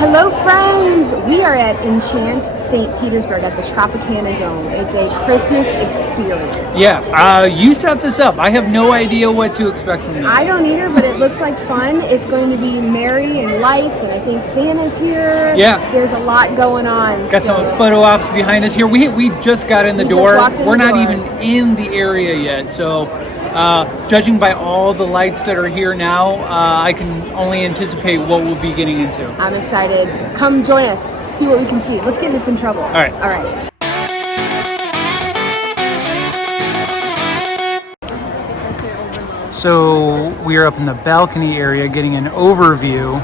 Hello friends! We are at Enchant, St. Petersburg at the Tropicana Dome. It's a Christmas experience. Yeah, you set this up. I have no idea what to expect from this. I don't either, but it looks like fun. It's going to be merry and lights, and I think Santa's here. Yeah. There's a lot going on. Got some photo ops behind us here. We just got in the door. We're not even in the area yet, so judging by all the lights that are here now, I can only anticipate what we'll be getting into. I'm excited. Come join us. See what we can see. Let's get into some trouble. All right. All right. So we are up in the balcony area getting an overview.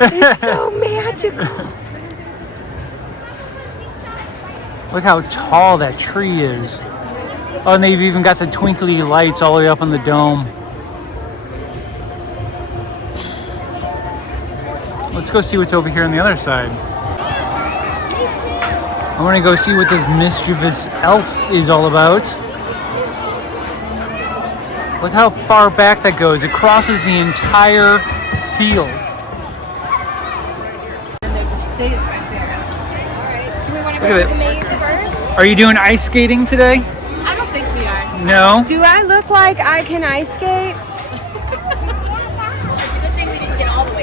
It's so magical. Look how tall that tree is. Oh, and they've even got the twinkly lights all the way up on the dome. Let's go see what's over here on the other side. I want to go see what this mischievous elf is all about. Look how far back that goes. It crosses the entire field. And there's a stage right there. Alright, do we want to Look go at to the it. maze first? Are you doing ice skating today? I don't think we are. No? Do I look like I can ice skate?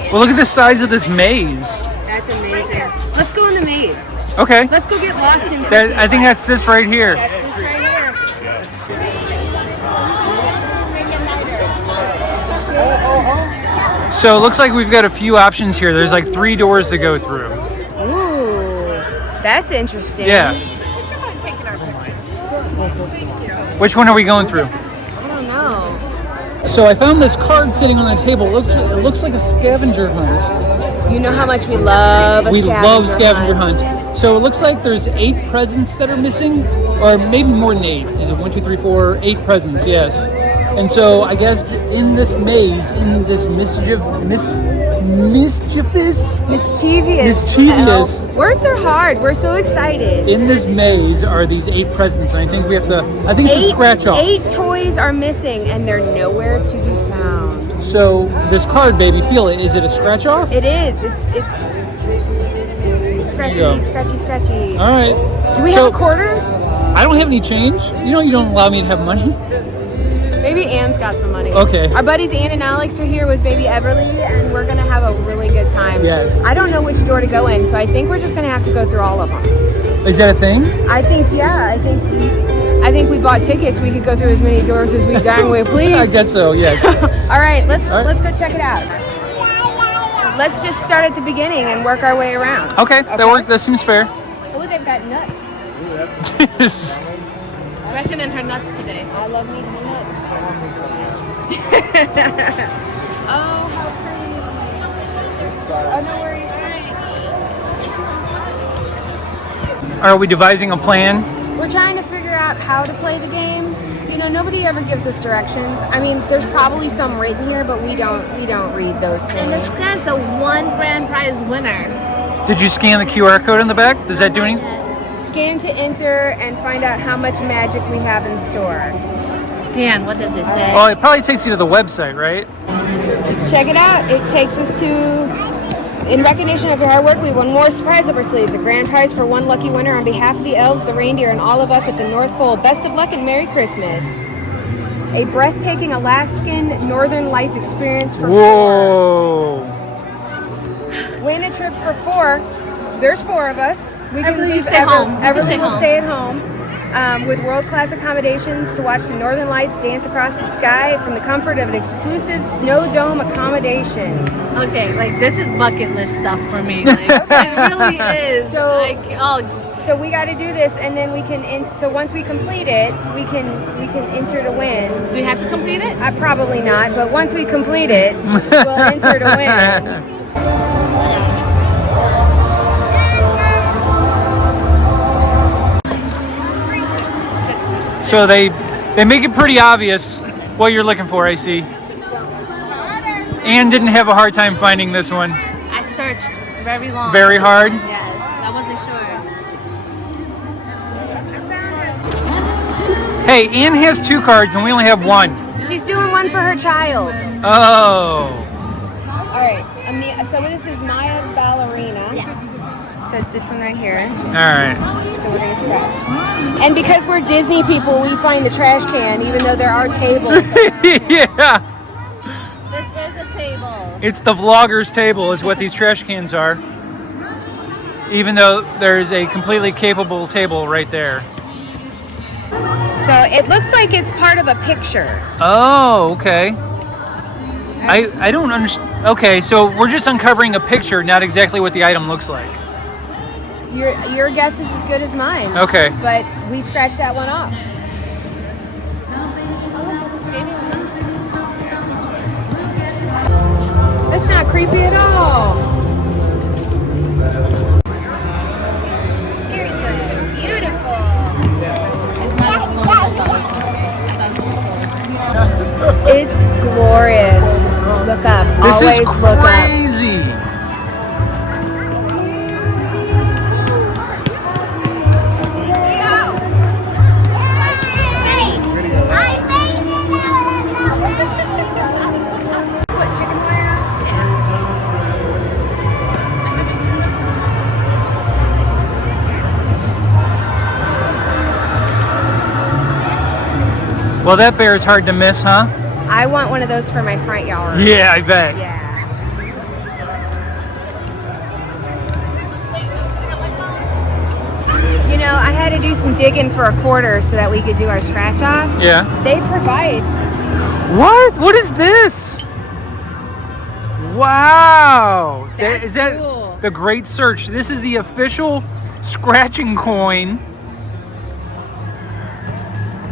Well, look at the size of this maze. That's amazing. Let's go in the maze. Okay. Let's go get lost in That, I think that's this right here. That's this right here. So it looks like we've got a few options here. There's like 3 doors to go through. Ooh, that's interesting. Yeah. Which one are we going through? I don't know. So I found this card sitting on the table. It looks like a scavenger hunt. You know how much we love a We love scavenger hunt. hunts. So it looks like there's 8 presents that are missing, or maybe more than 8. Is it 1, 2, 3, 4, 8 presents? Yes. And so I guess in this maze, in this mischievous. Words are hard. We're so excited. In this maze are these 8 presents, and I think we have to. I think it's a scratch off. 8 toys are missing, and they're nowhere to be found. So this card, baby, feel it. Is it a scratch off? It is. It's scratchy, scratchy. All right. Do we have a quarter? I don't have any change. You know you don't allow me to have money. Maybe Anne's got some money. Okay. Our buddies Ann and Alex are here with baby Everly, and we're gonna have a really good time. Yes. I don't know which door to go in, so I think we're just gonna have to go through all of them. Is that a thing? I think we bought tickets. We could go through as many doors as we dang well please. I guess so. Yes. All right, let's go check it out. Let's just start at the beginning and work our way around. Okay, that works. That seems fair. Oh, they've got nuts. Gretchen and her nuts today. I love me some nuts. Oh, how pretty. Oh, no worries. Are we devising a plan? We're trying to figure out how to play the game. You know, nobody ever gives us directions. I mean, there's probably some written here, but we don't read those things. And this guy's the 1 grand prize winner. Did you scan the QR code on the back? Does that do anything? Scan to enter and find out how much magic we have in store. Scan, what does it say? Well, it probably takes you to the website, right? Check it out. It takes us to, in recognition of your hard work, we have one more surprise up our sleeves. A grand prize for 1 lucky winner on behalf of the elves, the reindeer, and all of us at the North Pole. Best of luck and Merry Christmas. A breathtaking Alaskan Northern Lights experience for 4. Whoa. Win a trip for 4. There's 4 of us. We can Everly, leave stay home. Everly will stay at home. With world-class accommodations to watch the Northern Lights dance across the sky from the comfort of an exclusive snow dome accommodation. Okay, like this is bucket list stuff for me. Like, it really is. So- like, oh, So we got to do this, and then we can. So once we complete it, we can enter to win. do we have to complete it? Probably not, but once we complete it, we'll enter to win. So they make it pretty obvious what you're looking for, I see. Anne didn't have a hard time finding this one. I searched very long. Very hard? Yes, I wasn't sure. Hey, Anne has 2 cards and we only have 1. She's doing one for her child. Oh. All right, So this is Maya's ballerina. Yeah. So it's this one right here. All right. So we're gonna scratch. And because we're Disney people, we find the trash can, even though there are tables. Yeah. This is a table. It's the vlogger's table is what these trash cans are. Even though there's a completely capable table right there. So it looks like it's part of a picture. Oh, okay. I don't understand. Okay, so we're just uncovering a picture, not exactly what the item looks like. Your guess is as good as mine. Okay. But we scratched that one off. That's not creepy at all. Beautiful. It's not as cool as that was cool. It's glorious. Look up. This Always is look up. crazy. What, chicken wire? Well, that bear is hard to miss, huh? I want one of those for my front yard. Yeah, I bet. Yeah. You know, I had to do some digging for a quarter so that we could do our scratch off. Yeah. They provide. What? What is this? Wow. That's Is that cool. the Great Search? This is the official scratching coin.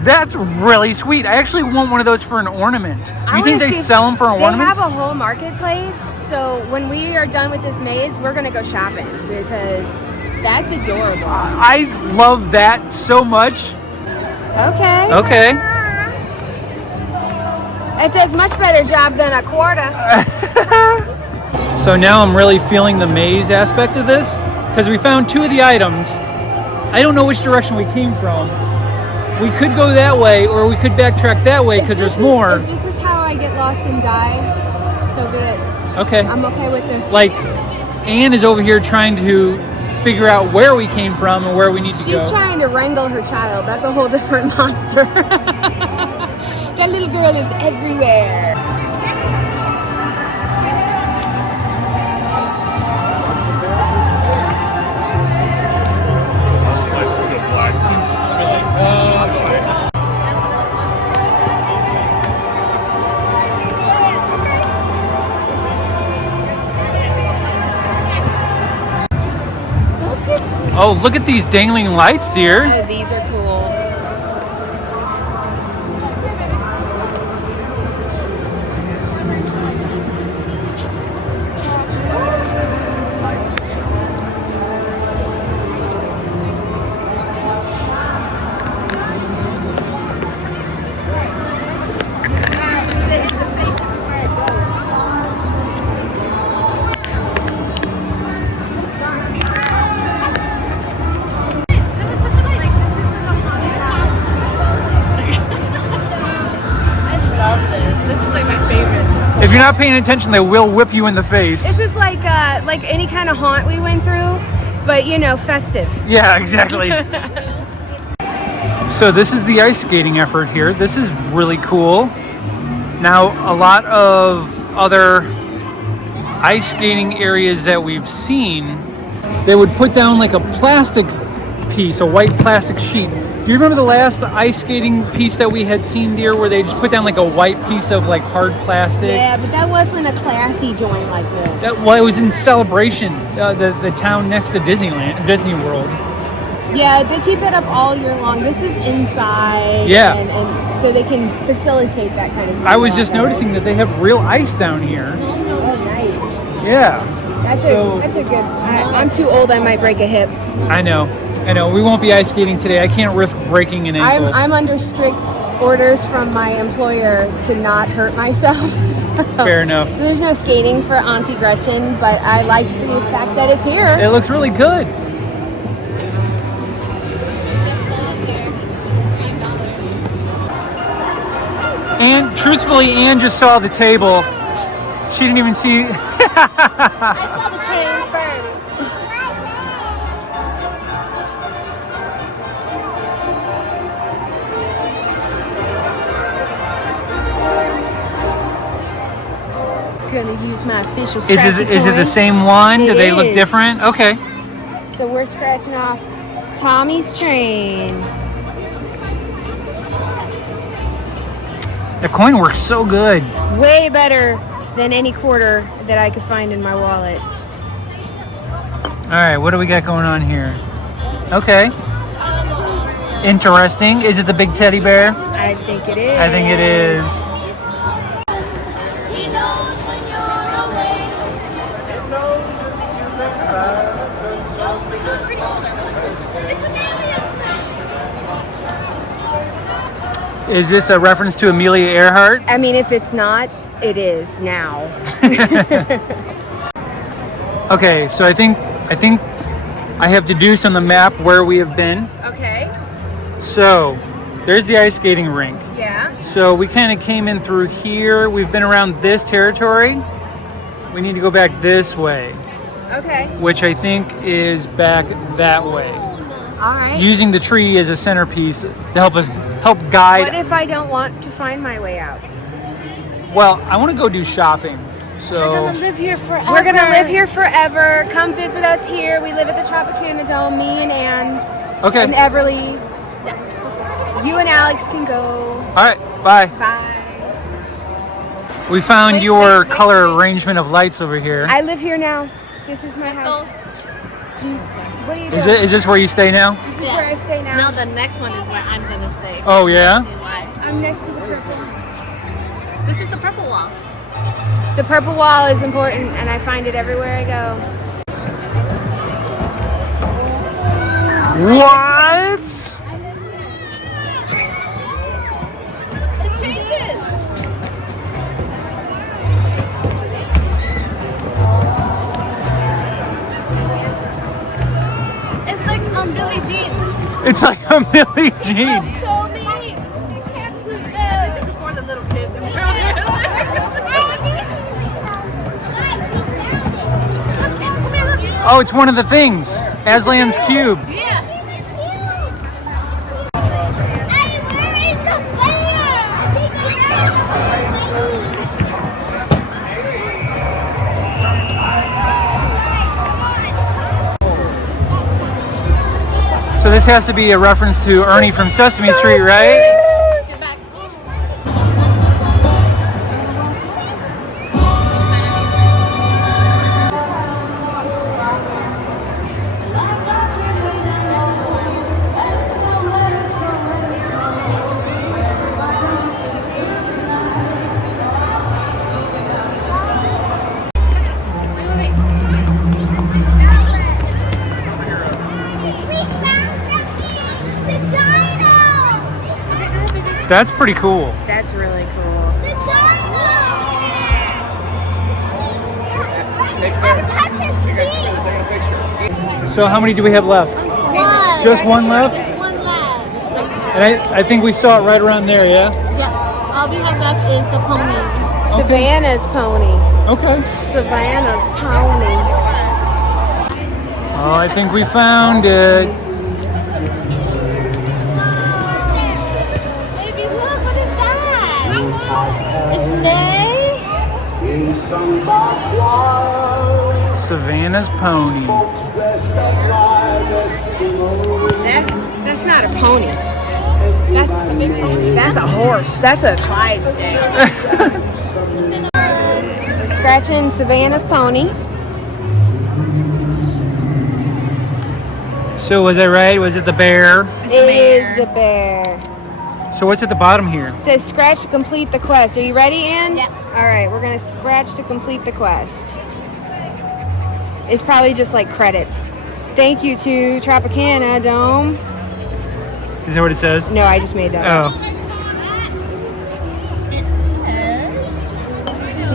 That's really sweet. I actually want one of those for an ornament. Do you think they sell them for ornaments? They have a whole marketplace. So when we are done with this maze, we're going to go shopping because that's adorable. I love that so much. Okay. Okay. It does much better job than a quarter. So now I'm really feeling the maze aspect of this because we found two of the items. I don't know which direction we came from. We could go that way or we could backtrack that way because there's more. If this is how I get lost and die, so be it. Okay. I'm okay with this. Like, Anne is over here trying to figure out where we came from and where we need to go. She's trying to wrangle her child. That's a whole different monster. That little girl is everywhere. Oh, look at these dangling lights, dear. Oh, these are cool. If you're not paying attention, they will whip you in the face. This is like any kind of haunt we went through, but you know, festive. Yeah, exactly. So this is the ice skating effort here. This is really cool. Now, a lot of other ice skating areas that we've seen, they would put down like a plastic piece, a white plastic sheet. Do you remember the last ice skating piece that we had seen, dear, where they just put down like a white piece of like hard plastic? Yeah, but that wasn't a classy joint like this. Well, it was in Celebration, the town next to Disney World. Yeah, they keep it up all year long. This is inside. Yeah. And so they can facilitate that kind of stuff. I was just noticing that they have real ice down here. Oh, nice. Yeah. That's a good. I'm too old. I might break a hip. I know. We won't be ice skating today. I can't risk breaking an ankle. I'm under strict orders from my employer to not hurt myself. Fair enough. So there's no skating for Auntie Gretchen, but I like the fact that it's here. It looks really good. And truthfully, Anne just saw the table. She didn't even see saw the train first. Gonna use my official Is scratchy it the coin. same one? Do It they look is. different? Okay. So we're scratching off Tommy's train. The coin works so good. Way better than any quarter that I could find in my wallet. All right, what do we got going on here? Okay. Interesting. Is it the big teddy bear? I think it is. I think it is. He knows when you're away. He knows when you think about it. So we go pretty older. It's Amelia. Is this a reference to Amelia Earhart? I mean, if it's not, it is now. Okay, so I think I have deduced on the map where we have been. Okay. So there's the ice skating rink. Yeah. So we kind of came in through here. We've been around this territory. We need to go back this way, Okay. which I think is back that way. All right. Using the tree as a centerpiece to help guide. What if I don't want to find my way out? Well, I want to go do shopping. So Live here forever. We're gonna live here forever. Come visit us here. We live at the Tropicana Dome. Me and Ann okay. and Everly. You and Alex can go. All right. Bye. Bye. We found your color arrangement of lights over here. I live here now. This is my Let's house. go. What are you doing? Is this where you stay now? This is where I stay now. No, the next one is where I'm gonna stay. Oh yeah. See why. I'm next to the purple. This is the purple wall. The purple wall is important, and I find it everywhere I go. What? It changes. It's like Billie Jean. It's like a Billie Jean. Told me. Before the little kids. Oh, it's one of the things. Aslan's cube. Yeah. So this has to be a reference to Ernie from Sesame Street, right? Get back. That's pretty cool. That's really cool. So how many do we have left? One. Just one left? Just one left. And I think we saw it right around there, yeah? Yeah. All we have left is the pony. Savannah's pony. Okay. Savannah's pony. Oh, I think we found it. Baby, look, what is that? It's Nay. Savannah's pony. That's not a pony. That's a horse. That's a Clydesdale. We're scratching Savannah's pony. So was I right? Was it the bear? It is the bear. So what's at the bottom here? It says scratch to complete the quest. Are you ready, Ann? Yeah. All right, we're gonna scratch to complete the quest. It's probably just like credits. Thank you to Tropicana Dome. Is that what it says? No, I just made that up. Oh. It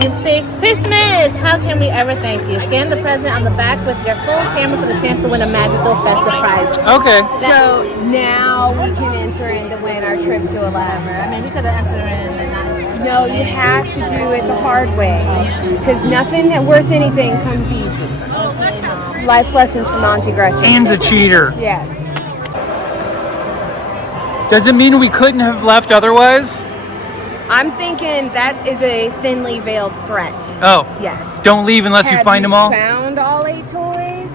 says, you say Christmas. How can we ever thank you? Scan the present on the back with your full camera for the chance to win a magical festive prize. Okay. So now we can enter in to win our trip to Alaska. I mean, we could have entered in and not. No, you have to do it the hard way. Because nothing that worth anything comes easy. Life lessons from Auntie Gretchen. Anne's a cheater. Yes. Does it mean we couldn't have left otherwise? I'm thinking that is a thinly veiled threat. Oh. Yes. Don't leave unless you find them all? Found all 8 toys?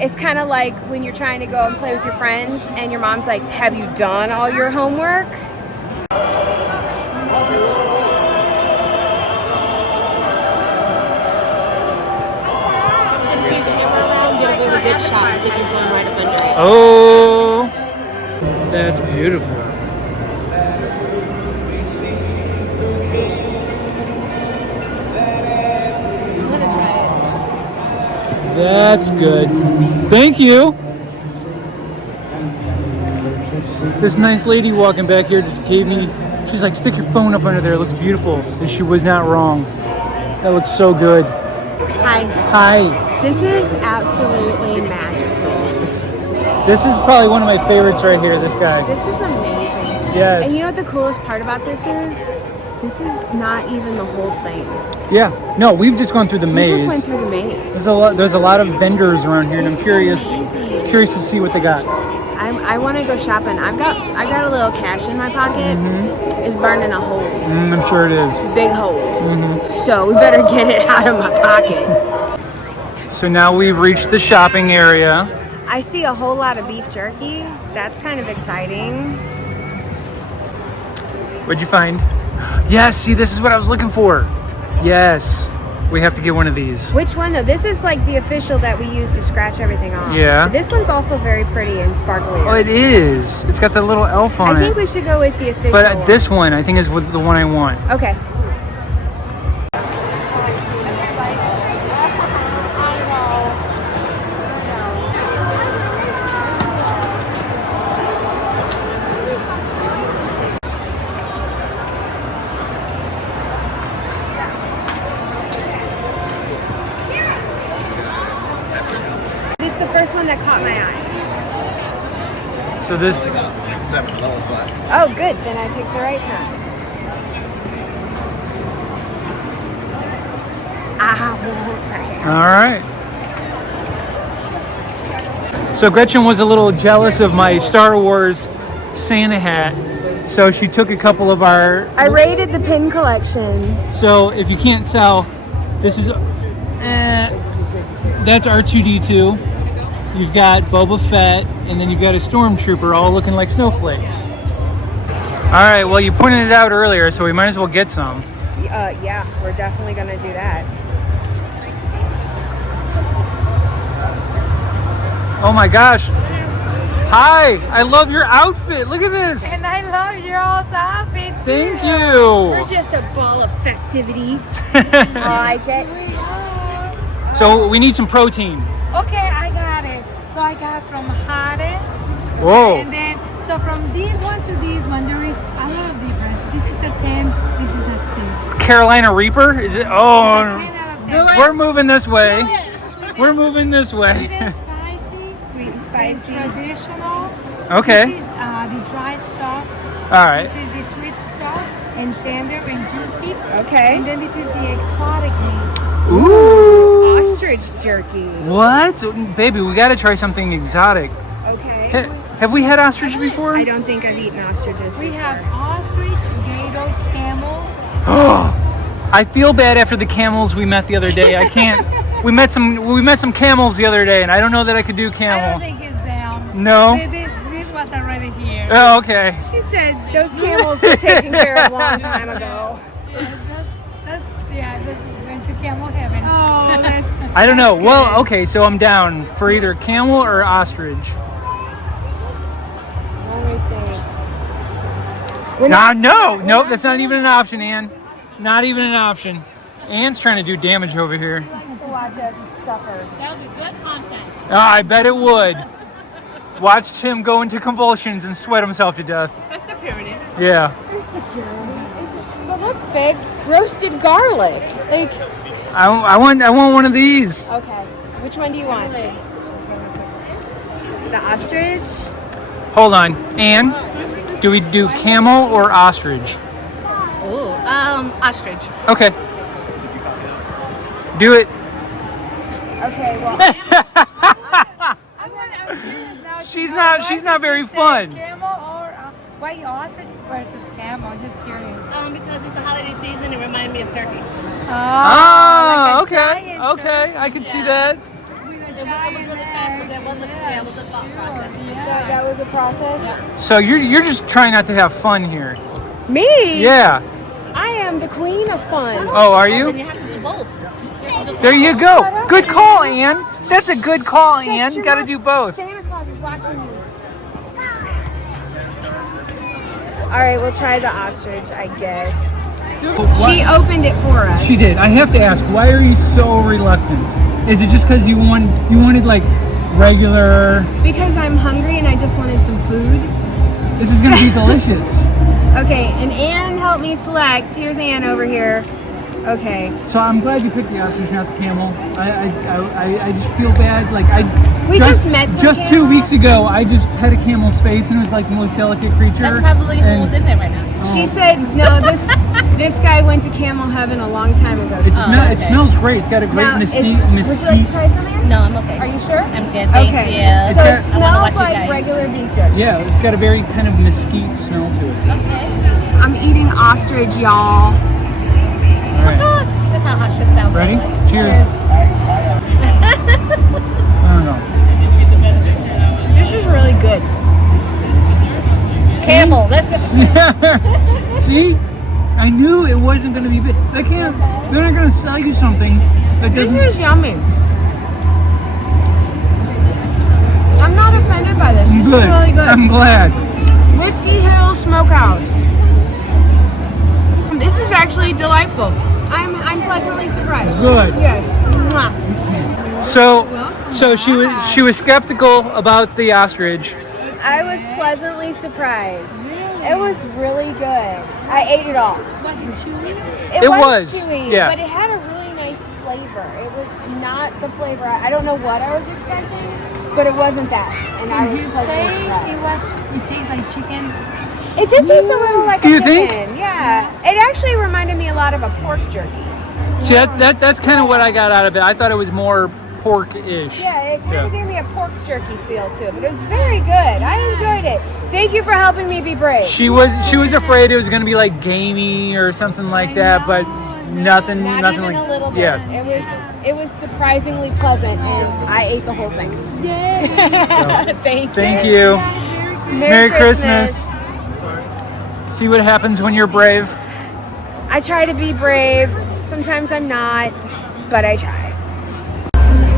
It's kind of like when you're trying to go and play with your friends and your mom's like, have you done all your homework? Get a really good shot, stick your phone right up under it. Oh, that's beautiful. I'm gonna try it. That's good. Thank you. This nice lady walking back here just gave me, she's like, stick your phone up under there, it looks beautiful. And she was not wrong. That looks so good. Hi. Hi. This is absolutely magical. This is probably one of my favorites right here, this guy. This is amazing. Yes. And you know what the coolest part about this is? This is not even the whole thing. Yeah. No, we've just gone through the maze. We just went through the maze. There's a lot of vendors around here, and I'm curious to see what they got. I want to go shopping. I got a little cash in my pocket. It's burning a hole. I'm sure it is. A big hole. So we better get it out of my pocket. So now we've reached the shopping area. I see a whole lot of beef jerky. That's kind of exciting. What'd you find? Yes, see, this is what I was looking for. Yes, we have to get one of these. Which one though? This is like the official that we use to scratch everything off. Yeah. But this one's also very pretty and sparkly. Oh, it is. It's got that little elf on I it. think we should go with the official But this one, I think, is the one I want. Okay. This is the first one that caught my eyes. So this, Oh, good. Then I picked the right time. I want that. all right. So Gretchen was a little jealous of my Star Wars Santa hat, so she took a couple of our. I raided the pin collection. So if you can't tell, this is that's R2D2. You've got Boba Fett, and then you've got a Stormtrooper, all looking like snowflakes. All right. Well, you pointed it out earlier, so we might as well get some. Yeah, we're definitely gonna do that. Oh my gosh! Hi! I love your outfit. Look at this. And I love your all's outfit too. Thank you. We're just a ball of festivity. I like it. So we need some protein. Okay, I got it. So I got from hottest, Whoa. and then so from this one to this one, there is a lot of difference. This is a 10, this is a 6. Carolina Reaper? Is it? It's a Oh, 10 out of 10. we're moving this way. We're moving this Sweet way. and spicy. Sweet and spicy. Traditional. Okay. This is the dry stuff. All right. This is the sweet stuff and tender and juicy. Okay. And then this is the exotic meat. Ooh. Ostrich jerky. What? Baby, we gotta try something exotic. Okay. Have we had ostrich before? I don't think I've eaten ostriches. We have ostrich, gator, camel. I feel bad after the camels we met the other day. I can't. We met some camels the other day, and I don't know that I could do I camel. don't think it's down. No? This was already here. Oh, okay. She said those camels were taken care of a long time ago. Yes, that's went to camel heaven. Oh, that's. I don't know. Well, okay, so I'm down for either camel or ostrich. No, that's not even an option, Ann. Not even an option. Ann's trying to do damage over here. To watch us suffer. That would be good content. Oh, I bet it would. Watch Tim go into convulsions and sweat himself to death. That's security. Yeah. But look, babe, roasted garlic. Like, I want one of these. okay, which one do you want? The ostrich? Hold on. Ann, do we do camel or ostrich? Ooh, Ostrich. Okay. Do it. Okay, well, She's not very fun. Camel or why ostrich versus camel? Just curious. Because it's the holiday season, it reminded me of turkey. Oh, like a okay. giant Okay, I can see that. With a It was giant really fast, but egg. there was a thought process. that was a process. So you're just trying not to have fun here. Me? Yeah. I am the queen of fun. Oh, are Then you? you have to do both. There you go. Good call, Ann. That's a good call, Ann. your Got to mouth. do both. Santa Claus is watching you. All right, we'll try the ostrich, I guess. She opened it for us. She did. I have to ask, why are you so reluctant? Is it just because you wanted like regular? Because I'm hungry and I just wanted some food. This is gonna be delicious. Okay, and Anne helped me select. Here's Anne over here. Okay. So I'm glad you picked the ostrich, not the camel. I just feel bad. Like We just met some just 2 camels. weeks ago. I just pet a camel's face and it was like the most delicate creature. That's probably who and was in there right now. She said, no, this guy went to camel heaven a long time ago. It smells great. It's got a great Now, mesquite. would you like to try some, Anne? No, I'm okay. Are you sure? I'm good, thank Okay. you. So got- it I wanna watch smells you like guys. regular beef jerky. Yeah, it's got a very kind of mesquite smell to it. Okay. I'm eating ostrich, y'all. All right. That's how ostrich sounds. Ready? by the way. Cheers. I don't know. This is really good. Camel. Let's go. See? I knew it wasn't going to be big. They're not going to sell you something that This doesn't. is yummy. I'm not offended by this. This Good. is really good. I'm glad. Whiskey Hill Smokehouse. This is actually delightful. I'm pleasantly surprised. Good. Yes. Mwah. So she was skeptical about the ostrich. I was pleasantly surprised. It was really good. I ate it all. Was it chewy? It was, chewy, yeah. but it had a really nice flavor. It was not the flavor. I don't know what I was expecting, but it wasn't that. And I Did was you pleasantly say surprised. it tastes like chicken? It did taste a little like Do a you think? chicken. Yeah. It actually reminded me a lot of a pork jerky. See, that's kind of what I got out of it. I thought it was more pork-ish. Yeah, it kind of gave me a pork jerky feel to it, but it was very good. I enjoyed it. Thank you for helping me be brave. She was afraid it was going to be like gamey or something like that, but nothing Not nothing even like a little bit. Yeah. It was surprisingly pleasant, and I ate the whole thing. Yay! Thank you. Thank you. Merry Christmas. See what happens when you're brave. I try to be brave. Sometimes I'm not, but I try.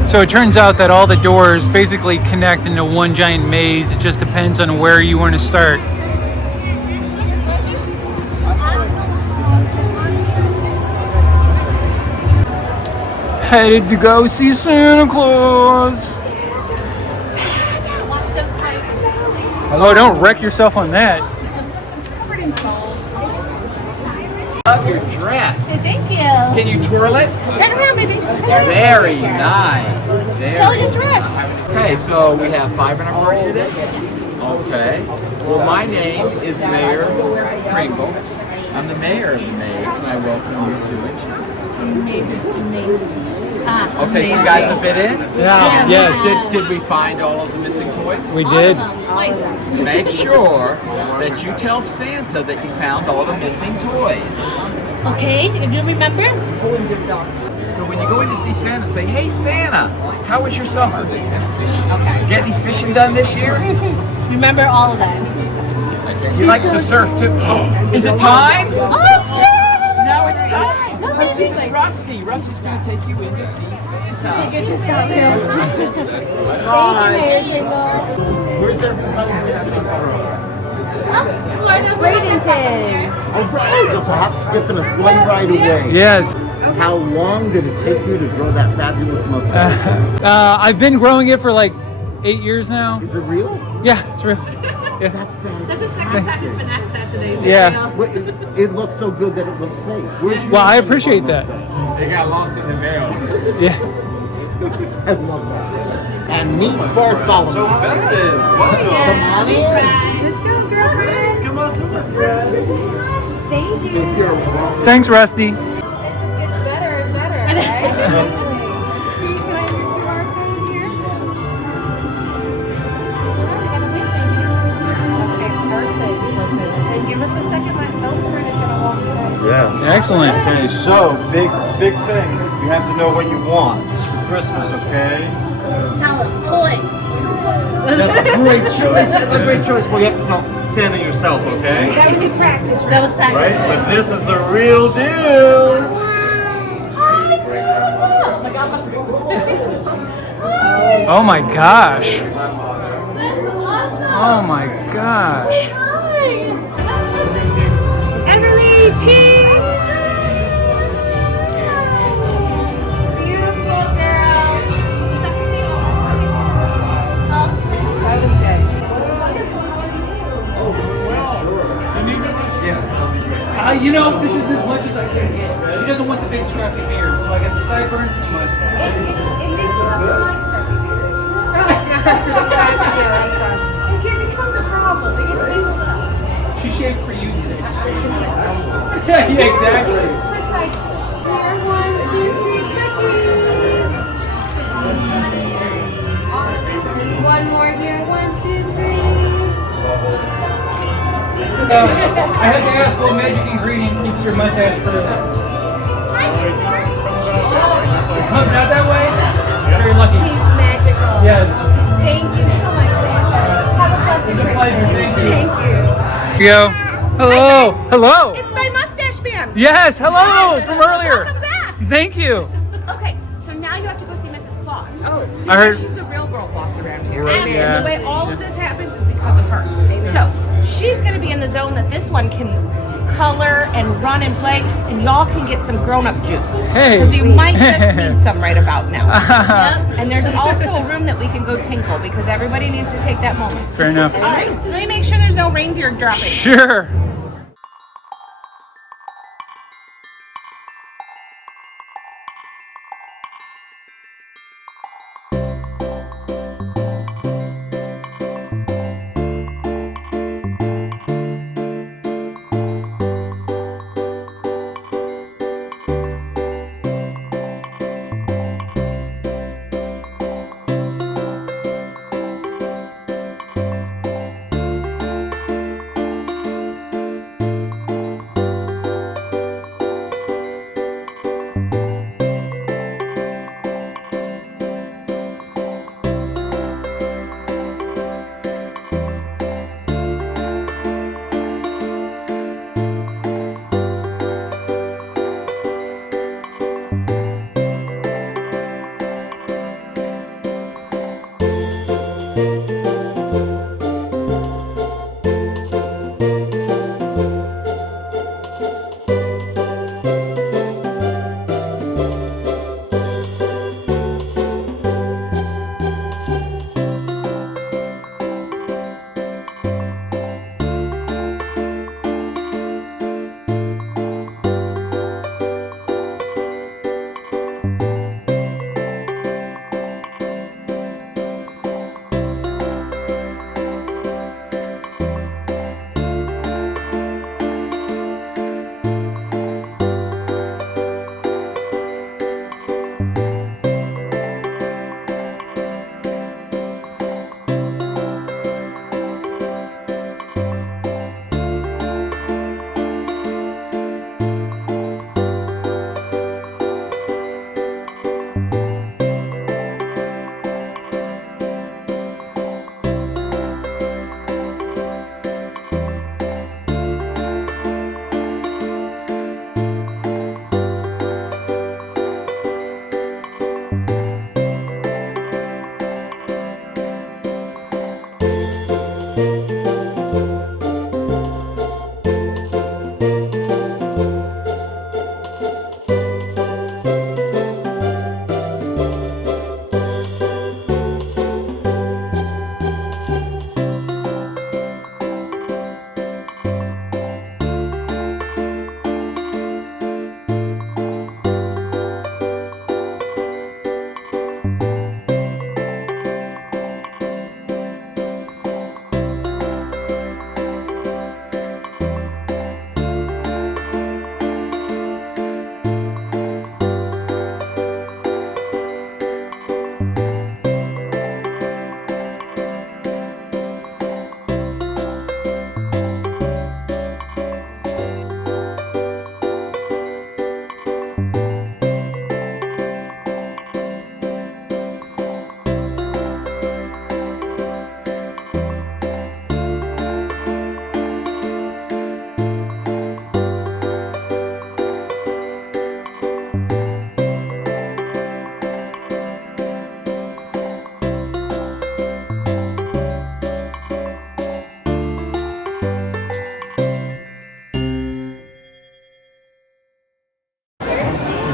So it turns out that all the doors basically connect into one giant maze. It just depends on where you want to start. Headed to go see Santa Claus. Oh, don't wreck yourself on that. Love your dress. Thank you. Can you twirl it? Turn around, baby. Very nice. Show your dress. Okay, so we have 5 in our party today? Okay. Well, my name is Mayor Pringle. I'm the mayor of the maze, and I welcome you to it. Okay, so you guys have been in? Yeah. Yes. Did we find all of the missing toys? We did. Twice. Make sure that you tell Santa that you found all the missing toys. Okay, if you remember. So when you go in to see Santa, say, "Hey Santa, how was your summer? Get any fishing done this year?" Remember all of that. He likes to surf too. Oh, is it time? Oh, Now it's time. No, This is Rusty. Rusty's going to take you in to see Santa. Where's everybody visiting from? Bradenton. Oh, just a hop, skip, and a slide right away. Yes. How long did it take you to grow that fabulous mustache? I've been growing it for like 8 years now. Is it real? Yeah, it's real. Yeah. That's fantastic. that's the second time he's been asked that today. Yeah. Wait, it looks so good that it looks fake. Where's your Well, I mustache? appreciate that. They got lost in the mail. Yeah. I love that. And meet Bartholomew. So festive. Yeah, we tried. Let's go, girlfriend. Come on, friend. Thank you. Thanks, Rusty. It just gets better and better, right? See, can I have your QR code here? Okay, perfect. And give us a second, my Elfred is gonna walk in. Yes. Excellent. Okay, so big thing. You have to know what you want for Christmas, okay? Tell them, toys. That's a great choice. That's a great choice. Well, you have to tell Santa yourself, okay? That was a practice, That was practice. Right? But this is the real deal. Oh my gosh. That's awesome. Oh my gosh. Everly, cheese! Beautiful girl. That was good. You know, this is as much as I can get. She doesn't want the big scruffy beard, so I got the sideburns and the mustache. It makes you sound nice, It becomes a problem. They get tangled up. She shaved for you today, just so you know. Yeah, exactly. Precisely. Here, 1, 2, 3, cookies. One more here, 1, 2, 3. I had to ask what magic ingredient keeps your mustache curly. It comes out that way? Very lucky. He's magical. Yes. Thank you so much, Santa. Have a blessed It's a Christmas. pleasure. Thank you. Thank you. Here you go. Hello. Hello. It's my mustache band. Yes. Hello from earlier. Welcome back. Thank you. Okay, so now you have to go see Mrs. Claus. Oh, I heard. she's the real girl boss around here. Right, And yeah. the way all of this happens is because of her. So she's going to be in the zone that this one can color and run and play, and y'all can get some grown-up juice. Hey. So you might just need some right about now. And there's also a room that we can go tinkle because everybody needs to take that moment. Fair enough. All right, let me make sure there's no reindeer dropping. Sure.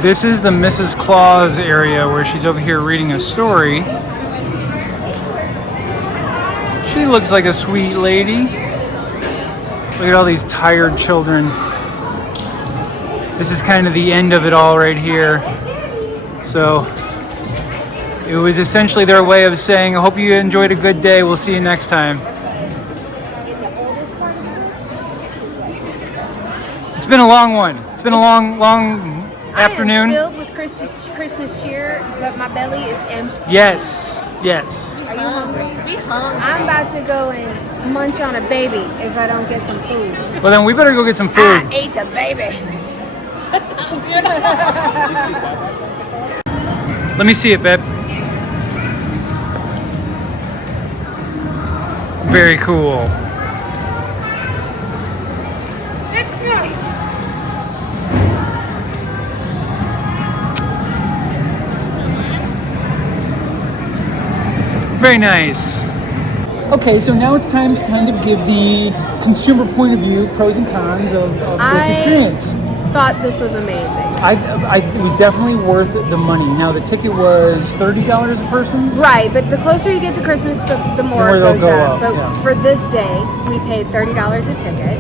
This is the Mrs. Claus area where she's over here reading a story. She looks like a sweet lady. Look at all these tired children. This is kind of the end of it all right here. So it was essentially their way of saying, I hope you enjoyed a good day. We'll see you next time. It's been a long one. It's been a long afternoon. I am filled with Christmas cheer, but my belly is empty. Yes. Are you hungry? I'm about to go and munch on a baby if I don't get some food. Well, then we better go get some food. I ate a baby. Let me see it, babe. Very cool. Very nice. Okay, so now it's time to kind of give the consumer point of view, pros and cons of this experience. Thought this was amazing. It was definitely worth the money. Now the ticket was $30 a person. Right, but the closer you get to Christmas, the more it goes up. But yeah. For this day, we paid $30 a ticket,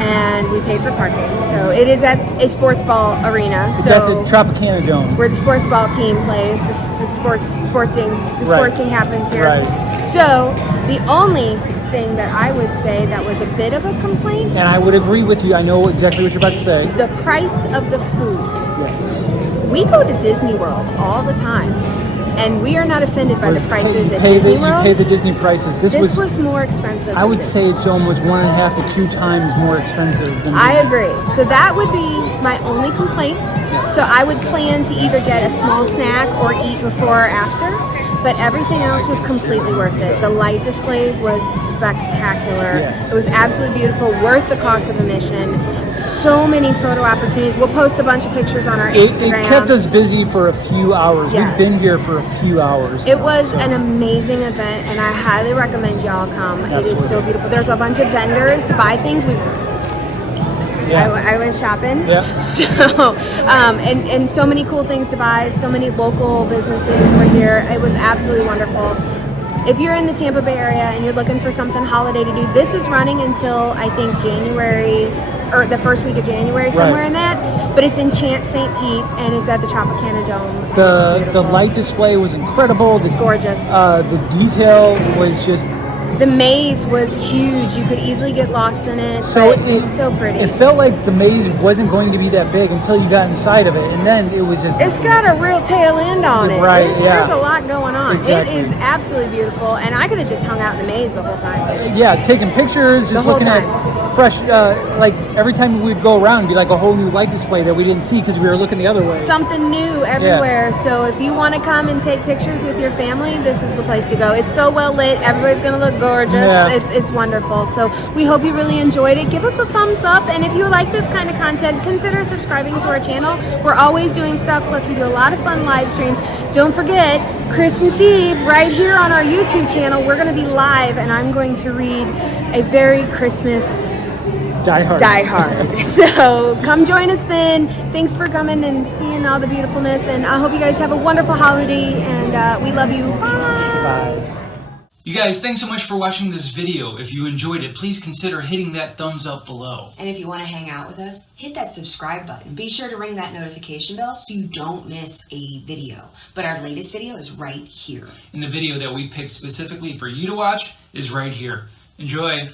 and we paid for parking. So it is at a sports ball arena. It's at the Tropicana Dome, where the sports ball team plays. The sporting happens here. Right. So the only thing that I would say that was a bit of a complaint. And I would agree with you. I know exactly what you're about to say. The price of the food. Yes. We go to Disney World all the time, and we are not offended by the prices at Disney World. You pay the Disney prices. This was more expensive. I would say it's almost 1.5 to 2 times more expensive than Disney. I agree. So that would be my only complaint. So I would plan to either get a small snack or eat before or after. But everything else was completely worth it. The light display was spectacular. Yes. It was absolutely beautiful, worth the cost of admission. So many photo opportunities. We'll post a bunch of pictures on our Instagram. It kept us busy for a few hours. Yeah. We've been here for a few hours. It was an amazing event, and I highly recommend y'all come. Absolutely. It is so beautiful. There's a bunch of vendors to buy things. I went shopping. Yeah. So, and so many cool things to buy. So many local businesses were here. It was absolutely wonderful. If you're in the Tampa Bay area and you're looking for something holiday to do, this is running until I think January, or the first week of January, somewhere in that. But it's Enchant St. Pete, and it's at the Tropicana Dome. The light display was incredible. Gorgeous. The detail was just. The maze was huge. You could easily get lost in it. So it's so pretty. It felt like the maze wasn't going to be that big until you got inside of it, and then it was just. It's got a real tail end on it. Right. There's a lot going on. Exactly. It is absolutely beautiful, and I could have just hung out in the maze the whole time. Yeah, taking pictures, just looking at fresh. Like every time we'd go around, it'd be like a whole new light display that we didn't see because we were looking the other way. Something new everywhere. Yeah. So if you want to come and take pictures with your family, this is the place to go. It's so well lit. Everybody's gonna look gorgeous. Yeah. It's wonderful. So we hope you really enjoyed it. Give us a thumbs up, and if you like this kind of content, consider subscribing to our channel. We're always doing stuff, plus we do a lot of fun live streams. Don't forget, Christmas Eve, right here on our YouTube channel, we're going to be live, and I'm going to read a very Christmas Die Hard. So come join us then. Thanks for coming and seeing all the beautifulness, and I hope you guys have a wonderful holiday, and we love you. Bye. You guys, thanks so much for watching this video. If you enjoyed it, please consider hitting that thumbs up below. And if you want to hang out with us, hit that subscribe button. Be sure to ring that notification bell so you don't miss a video. But our latest video is right here. And the video that we picked specifically for you to watch is right here. Enjoy.